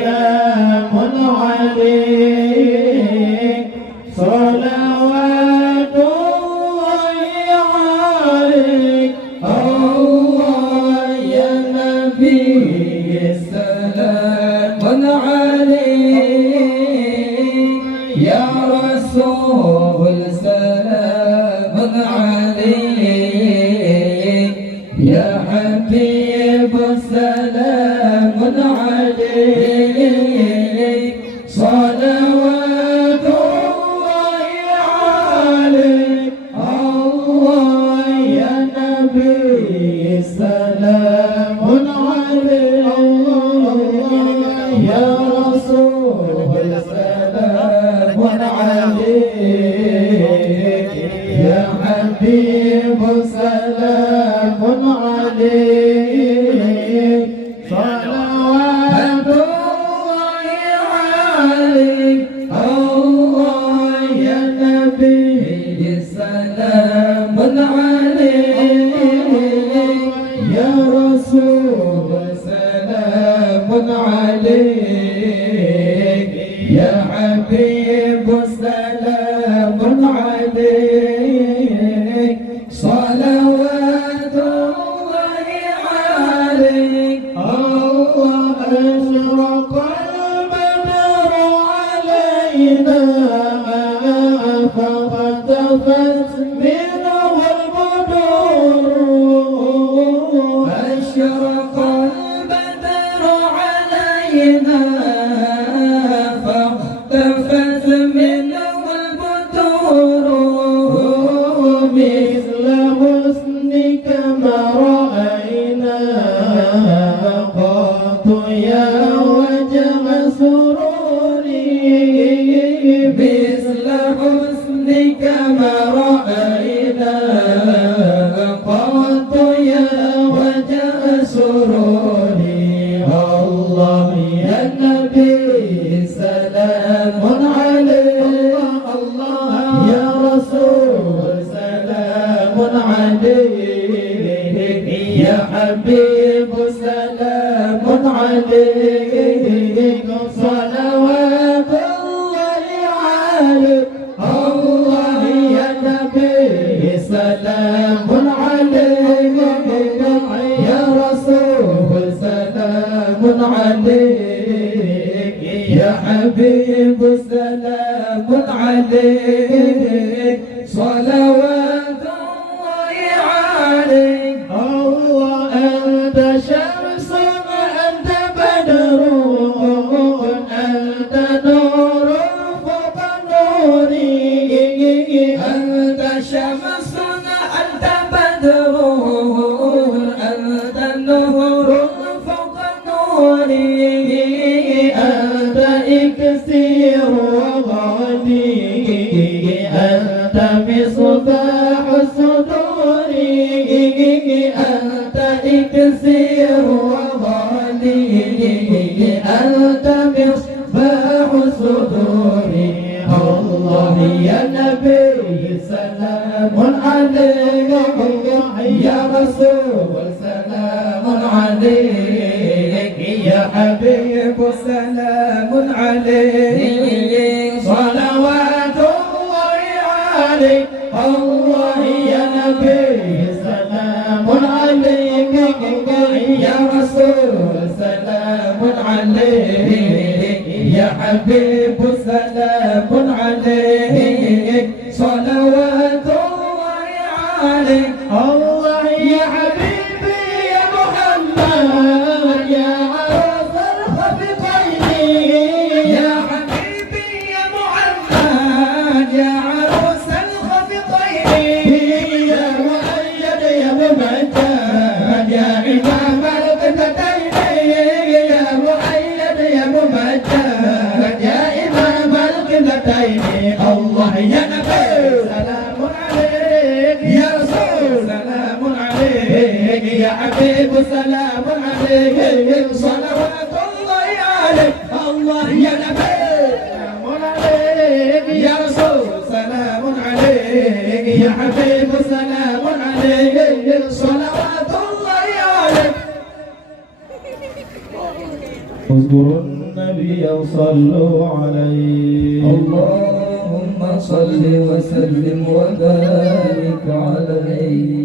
سلام عليك صلوات الله عليك الله يا نبي سلام عليك يا رسول سلام عليك يا حبيب سلام عليك صلوات الله عليك الله يا نبي سلام عليك يا رسول سلام عليك يا حبيب سلام عليك صلوات الله عليك الله يا نبي سلام عليك يا رسول سلام عليك يا حبيب سلام عليك صلوات الله عليك الله أشرق البدر علينا فاختفت منه البدور أشرق البدر علينا فاختفت منه البدور مثل حسنك ما رأينا قط يا وجه سروري مثل حسنك ما رأينا قط يا وجه سروري الله يا نبي سلام عليك الله يا رسول سلام عليك يا حبيب سلام عليك صلوات الله عليك الله يا نبي سلام عليك يا رسول سلام عليك يا حبيب سلام عليك صلوات الله عليك الله أنت شمس أنت بدر أنت نور فوق نوري أنت شمس أنت بدر أنت نور فوق نوري أنت إكسير وغالي أنت مصباح الصدور أنت إكسير وغالي أنت مصباح الصدور الله يا نبي سلام عليك يا رسول سلام عليك يا حبيب سلام عليك صلوات الله عليك الله يا نبي سلام عليك يا رسول سلام عليك يا حبيب سلام عليك صلوات الله عليك الله يا حبيبي يا محمد يا عروس الخفقين يا حبيبي يا محمد يا عروس الخفقين يا مؤيد يا ممجد يا إمام القبلتين يا مؤيد يا ممجد يا إمام القبلتين الله يا نبي سلام عليك يا رسول سلام عليك يا حبيب سلام عليك صلوات الله عليك الله يا نبي سلام عليك يا رسول سلام عليك يا حبيب سلام عليك صلوات الله عليك اذكرن النبي صلوا عليه. اللهم صل وسلم وبارك عليه.